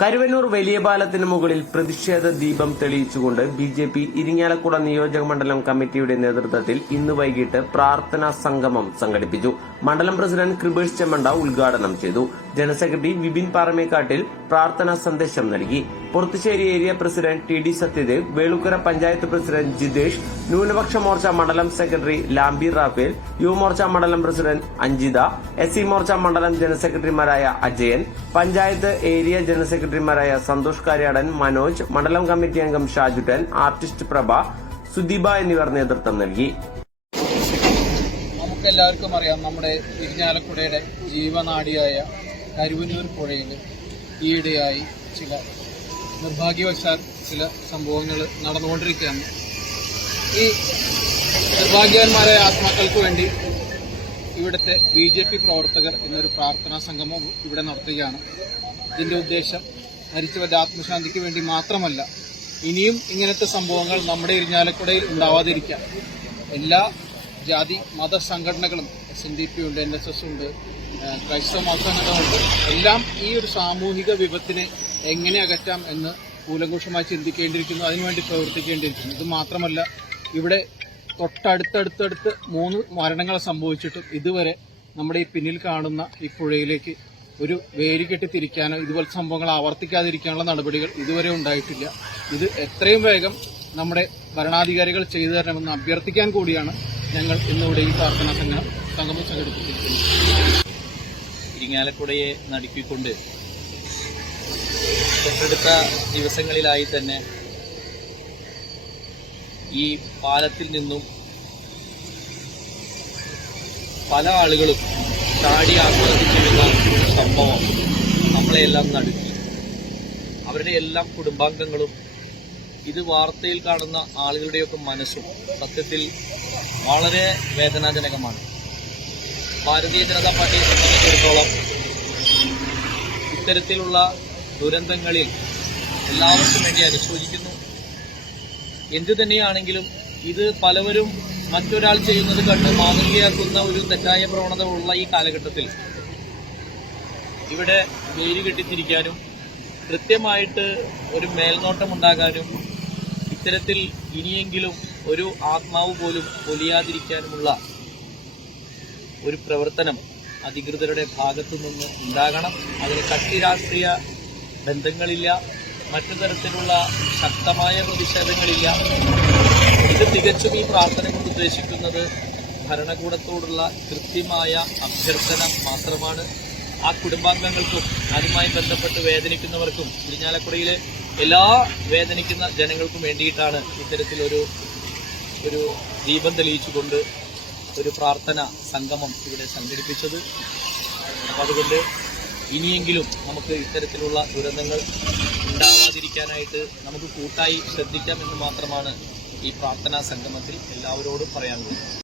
കരുവന്നൂർ വലിയ പാലത്തിന് മുകളിൽ പ്രതിഷേധ ദീപം തെളിയിച്ചുകൊണ്ട് ബി ജെ പി ഇരിങ്ങാലക്കുട നിയോജക മണ്ഡലം കമ്മിറ്റിയുടെ നേതൃത്വത്തിൽ ഇന്ന് വൈകിട്ട് പ്രാർത്ഥനാ സംഗമം സംഘടിപ്പിച്ചു. മണ്ഡലം പ്രസിഡന്റ് കൃപേഷ് ചെമ്മണ്ട ഉദ്ഘാടനം ചെയ്തു. ജനറൽ സെക്രട്ടറി വിപിൻ പാറമേക്കാട്ടിൽ പ്രാർത്ഥനാ സന്ദേശം നൽകി. Purathussery area president T D Sathyadev Velookkara panchayat president Jithesh ന്യൂനപക്ഷ മോർച്ച മണ്ഡലം സെക്രട്ടറി ലാംബി റാഫേൽ യുവമോർച്ച മണ്ഡലം president Anjitha S C Morcha മണ്ഡലം ജനറൽ സെക്രട്ടറിമാരായ അജയൻ പഞ്ചായത്ത് ഏരിയ ജനറൽ സെക്രട്ടറിമാരായ സന്തോഷ് കാര്യാടൻ മനോജ് മണ്ഡലം കമ്മിറ്റി അംഗം ഷാജുട്ടൻ ആർട്ടിസ്റ്റ് പ്രഭ സുദീപ എന്നിവർ നേതൃത്വം നൽകി. നമുക്കെല്ലാവർക്കും അറിയാം നമ്മുടെ ഇരിഞ്ഞാലക്കുടയുടെ ജീവനാടിയായ കരുവന്നൂർ പുഴയിൽ ഈയിടെയായി ചില നിർഭാഗ്യവശാൽ ചില സംഭവങ്ങൾ നടന്നുകൊണ്ടിരിക്കുകയാണ്. ഈ നിർഭാഗ്യവാന്മാരായ ആത്മാക്കൾക്ക് വേണ്ടി ഇവിടുത്തെ ബി ജെ പി പ്രവർത്തകർ എന്നൊരു പ്രാർത്ഥനാ സംഗമം ഇവിടെ നടത്തുകയാണ്. ഇതിന്റെ ഉദ്ദേശം മരിച്ചവരുടെ ആത്മശാന്തിക്ക് വേണ്ടി മാത്രമല്ല ഇനിയും ഇങ്ങനത്തെ സംഭവങ്ങൾ നമ്മുടെ ഇരിഞ്ഞാലക്കുടയിൽ ഉണ്ടാവാതിരിക്കാൻ എല്ലാ ജാതി മത സംഘടനകളും എസ് എൻ ഡി പി ഉണ്ട് എൻ എസ് എസ് ഉണ്ട് ക്രൈസ്തവ മതസംഘടനകളുണ്ട് എല്ലാം ഈ ഒരു സാമൂഹിക വിപത്തിനെ എങ്ങനെ അകറ്റാം എന്ന് കൂലഘോഷമായി ചിന്തിക്കേണ്ടിയിരിക്കുന്നു അതിനുവേണ്ടി പ്രവർത്തിക്കേണ്ടിയിരിക്കുന്നു. ഇത് മാത്രമല്ല ഇവിടെ തൊട്ടടുത്തടുത്തടുത്ത് മൂന്ന് മരണങ്ങൾ സംഭവിച്ചിട്ടും ഇതുവരെ നമ്മുടെ ഈ പിന്നിൽ കാണുന്ന ഈ പുഴയിലേക്ക് ഒരു വേരുകെട്ടി തിരിക്കാനോ ഇതുപോലത്തെ സംഭവങ്ങൾ ആവർത്തിക്കാതിരിക്കാനുള്ള നടപടികൾ ഇതുവരെ ഉണ്ടായിട്ടില്ല. ഇത് എത്രയും വേഗം നമ്മുടെ ഭരണാധികാരികൾ ചെയ്തു തരണമെന്ന് അഭ്യർത്ഥിക്കാൻ കൂടിയാണ് ഞങ്ങൾ ഇന്നിവിടെ ഈ പ്രാർത്ഥനാ സംഘം സംഗമം സംഘടിപ്പിച്ചിരിക്കുന്നു ഇരിങ്ങാലക്കുടയെ നടുക്കിക്കൊണ്ട് തൊട്ടടുത്ത ദിവസങ്ങളിലായി തന്നെ ഈ പാലത്തിൽ നിന്നും പല ആളുകളും ചാടി ആസ്വദിച്ചിരുന്ന സംഭവം നമ്മളെല്ലാം നടുക്കി. അവരുടെ എല്ലാം കുടുംബാംഗങ്ങളും ഇത് വാർത്തയിൽ കാണുന്ന ആളുകളുടെയൊക്കെ മനസ്സും സത്യത്തിൽ വളരെ വേദനാജനകമാണ്. ഭാരതീയ ജനതാ പാർട്ടിയെ സംബന്ധിച്ചിടത്തോളം ഇത്തരത്തിലുള്ള ദുരന്തങ്ങളിൽ എല്ലാവർക്കും വേണ്ടി അനുശോചിക്കുന്നു. എന്തു തന്നെയാണെങ്കിലും ഇത് പലവരും മറ്റൊരാൾ ചെയ്യുന്നത് കണ്ട് മാതൃകയാക്കുന്ന ഒരു തെറ്റായ പ്രവണത ഉള്ള ഈ കാലഘട്ടത്തിൽ ഇവിടെ വേര് കെട്ടിത്തിരിക്കാനും കൃത്യമായിട്ട് ഒരു മേൽനോട്ടം ഉണ്ടാകാനും ഇത്തരത്തിൽ ഇനിയെങ്കിലും ഒരു ആത്മാവ് പോലും പൊലിയാതിരിക്കാനുമുള്ള ഒരു പ്രവർത്തനം അധികൃതരുടെ ഭാഗത്തു നിന്ന് ഉണ്ടാകണം. അതിന് കക്ഷി രാഷ്ട്രീയ ബന്ധങ്ങളില്ല മറ്റു തരത്തിലുള്ള ശക്തമായ പ്രതിഷേധങ്ങളില്ല. ഇത് തികച്ചും ഈ പ്രാർത്ഥന കൊണ്ട് ഉദ്ദേശിക്കുന്നത് ഭരണകൂടത്തോടുള്ള കൃത്യമായ അഭ്യർത്ഥന മാത്രമാണ്. ആ കുടുംബാംഗങ്ങൾക്കും അതുമായി ബന്ധപ്പെട്ട് വേദനിക്കുന്നവർക്കും ഇരിഞ്ഞാലക്കുടയിലെ എല്ലാ വേദനിക്കുന്ന ജനങ്ങൾക്കും വേണ്ടിയിട്ടാണ് ഇത്തരത്തിലൊരു ഒരു ദീപം തെളിയിച്ചുകൊണ്ട് ഒരു പ്രാർത്ഥന സംഗമം ഇവിടെ സംഘടിപ്പിച്ചത്. അതുകൊണ്ട് ഇനിയെങ്കിലും നമുക്ക് ഇത്തരത്തിലുള്ള ദുരന്തങ്ങൾ ഉണ്ടാവാതിരിക്കാനായിട്ട് നമുക്ക് കൂട്ടായി ശ്രദ്ധിക്കാം എന്ന് മാത്രമാണ് ഈ പ്രാർത്ഥനാ സംഗമത്തിൽ എല്ലാവരോടും പറയാനുള്ളത്.